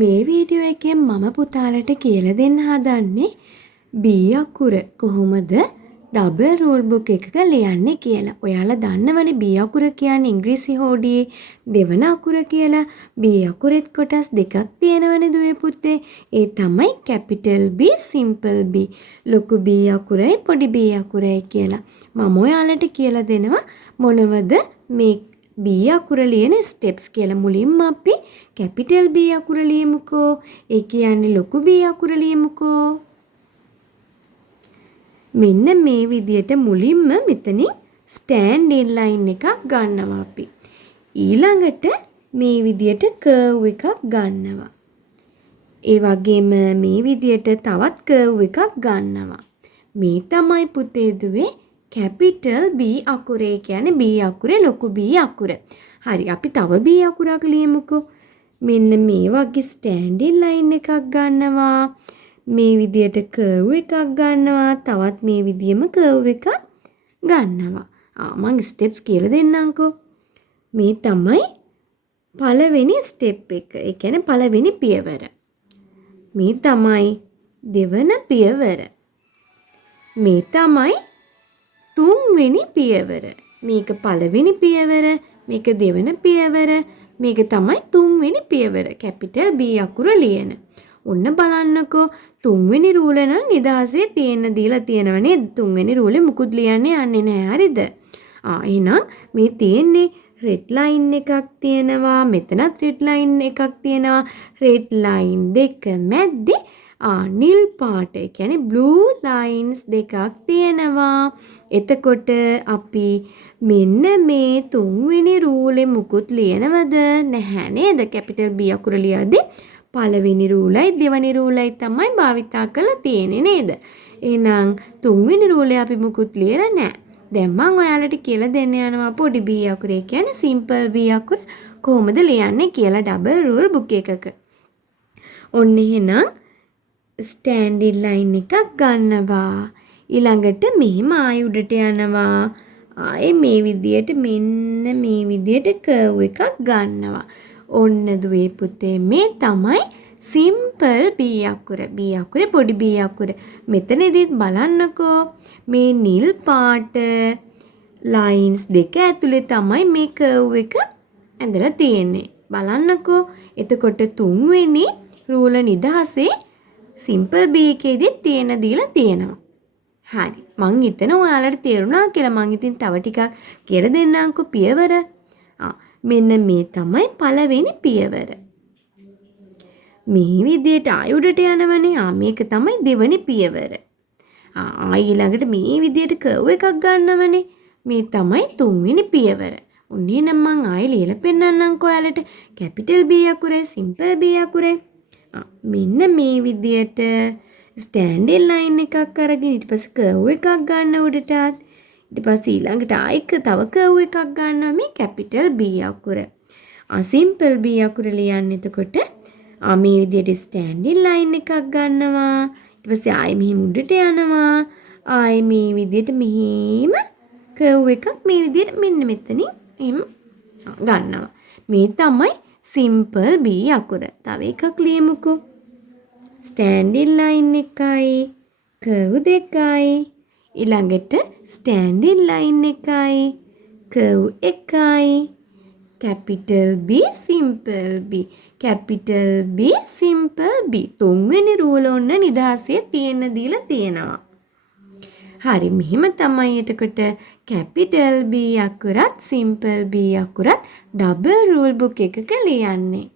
මේ වීඩියෝ එකෙන් මම පුතාලට කියලා දෙන්න හදන්නේ B අකුර කොහොමද ඩබල් රූල් බුක් එකක ලියන්නේ කියලා. ඔයාලා දන්නවනේ B අකුර කියන්නේ ඉංග්‍රීසි හෝඩියේ දෙවන අකුර කියලා. B අකුරෙත් කොටස් දෙකක් තියෙනවනේ දුවේ පුතේ. ඒ තමයි capital B, simple B. ලොකු B අකුරයි පොඩි B අකුරයි කියලා. මම ඔයාලට කියලා දෙනවා මොනවද මේ B අකුර ලියන ස්ටෙප්ස් කියලා. මුලින්ම අපි capital B අකුර ලියමුකෝ. ඒ කියන්නේ ලොකු B අකුර ලියමුකෝ. මෙන්න මේ විදියට මුලින්ම මෙතනින් ස්ටෑන්ඩ් ලයින් එකක් ගන්නවා අපි. ඊළඟට මේ විදියට කර්ව් එකක් ගන්නවා. ඒ වගේම මේ විදියට තවත් කර්ව් එකක් ගන්නවා. මේ තමයි පුතේ දුවේ capital B අකුරේ කියන්නේ B අකුරේ ලොකු B අකුර. හරි අපි තව B අකුරක් ලියමුකෝ. මෙන්න මේ වගේ ස්ටෑන්ඩ් ලයින් එකක් ගන්නවා. මේ විදියට කර්ව් එකක් ගන්නවා. තවත් මේ විදියම කර්ව් එකක් ගන්නවා. මම ස්ටෙප්ස් කියලා දෙන්නම්කෝ. මේ තමයි පළවෙනි ස්ටෙප් එක. ඒ කියන්නේ පළවෙනි පියවර. මේ තමයි දෙවන පියවර. මේ තමයි තුන්වෙනි පියවර. මේක පළවෙනි පියවර, මේක දෙවන පියවර, මේක තමයි තුන්වෙනි පියවර. capital B අකුර ලියන. ඔන්න බලන්නකෝ තුන්වෙනි රූල නම් නිදහසේ තියෙන්න දීලා තියෙනව නේද? තුන්වෙනි රූලේ මුකුත් ලියන්නේ යන්නේ නැහැ. හරිද? එහෙනම් මේ තියෙන්නේ රෙඩ් ලයින් එකක් තියෙනවා. මෙතනත් රෙඩ් ලයින් එකක් තියෙනවා. රෙඩ් ලයින් දෙක මැද්දේ නිල් පාට ඒ කියන්නේ blue lines දෙකක් තියෙනවා. එතකොට අපි මෙන්න මේ තුන්වෙනි රූලේ මුකුත් ලියනවද? නැහැ නේද? capital B අකුර ලියද්දී පළවෙනි රූලයි දෙවෙනි රූලයි තමයි භාවිතා කරලා තියෙන්නේ නේද? එහෙනම් තුන්වෙනි රූලේ අපි මුකුත් ලියලා නැහැ. දැන් මම ඔයාලට කියලා දෙන්න යනවා පොඩි B අකුරේ කියන්නේ simple B අකුර කොහොමද ලියන්නේ කියලා ඩබල් රූල් බුක් එකක. ඔන්න එහෙනම් ස්ටෑන්ඩ් ලයින් එකක් ගන්නවා. ඊළඟට මෙහෙම ආයි උඩට යනවා. ආයේ මේ විදියට මෙන්න මේ විදියට කර්ව් එකක් ගන්නවා. ඔන්න දුවේ පුතේ මේ තමයි simple B අකුර. B අකුරේ පොඩි B අකුර. මෙතනදිත් බලන්නකෝ මේ නිල් පාට lines දෙක ඇතුලේ තමයි මේ කර්ව් එක ඇඳලා තියෙන්නේ. බලන්නකෝ. එතකොට තුන්වෙනි රූල නිදහසේ simple B එකේදී තියෙන දීලා තියෙනවා. හරි. මං හිතනවා ඔයාලට තේරුණා කියලා. මං ඉතින් තව ටිකක් කියලා දෙන්නම්කෝ පියවර. මෙන්න මේ තමයි පළවෙනි පියවර. මේ විදියට ආයි උඩට යනවනේ. මේක තමයි දෙවෙනි පියවර. ආයි ඊළඟට මේ විදියට කර්ව් එකක් ගන්නවනේ. මේ තමයි තුන්වෙනි පියවර. ඔන්නේ නම් මං ආයි ලියලා පෙන්නන්නම්කෝ ඔයාලට. capital B අකුරේ simple B අකුරේ. මෙන්න මේ විදියට ස්ටෑන්ඩ් ලයින් එකක් අරගෙන ඊට පස්සේ කර්ව් එකක් ගන්න උඩටත් ඊට පස්සේ ඊළඟට ආයික තව කර්ව් එකක් ගන්නවා මේ capital B අකුර. simple B අකුර ලියන්නේ එතකොට මේ විදියට ස්ටෑන්ඩ් ලයින් එකක් ගන්නවා. ඊට පස්සේ ආයි මෙහෙම උඩට යනවා. ආයි මේ විදියට මෙහෙම කර්ව් එකක් මේ විදියට මෙන්න මෙතනින් එහෙම ගන්නවා. මේ තමයි simple B අකුර. තව එකක් ලියමුකෝ. ස්ටෑන්ඩ් ලයින් එකයි කර්ව් දෙකයි ඊළඟට ස්ටෑන්ඩ් ලයින් එකයි කර්ව් එකයි capital B simple B capital B simple B තුන්වෙනි රූල ඔන්න නිදහසේ තියෙන්න දීලා තියෙනවා. හරි මෙහෙම තමයි එතකොට capital B අකුරත් simple B අකුරත් ඩබල් රූල් බුක් එකක ලියන්නේ.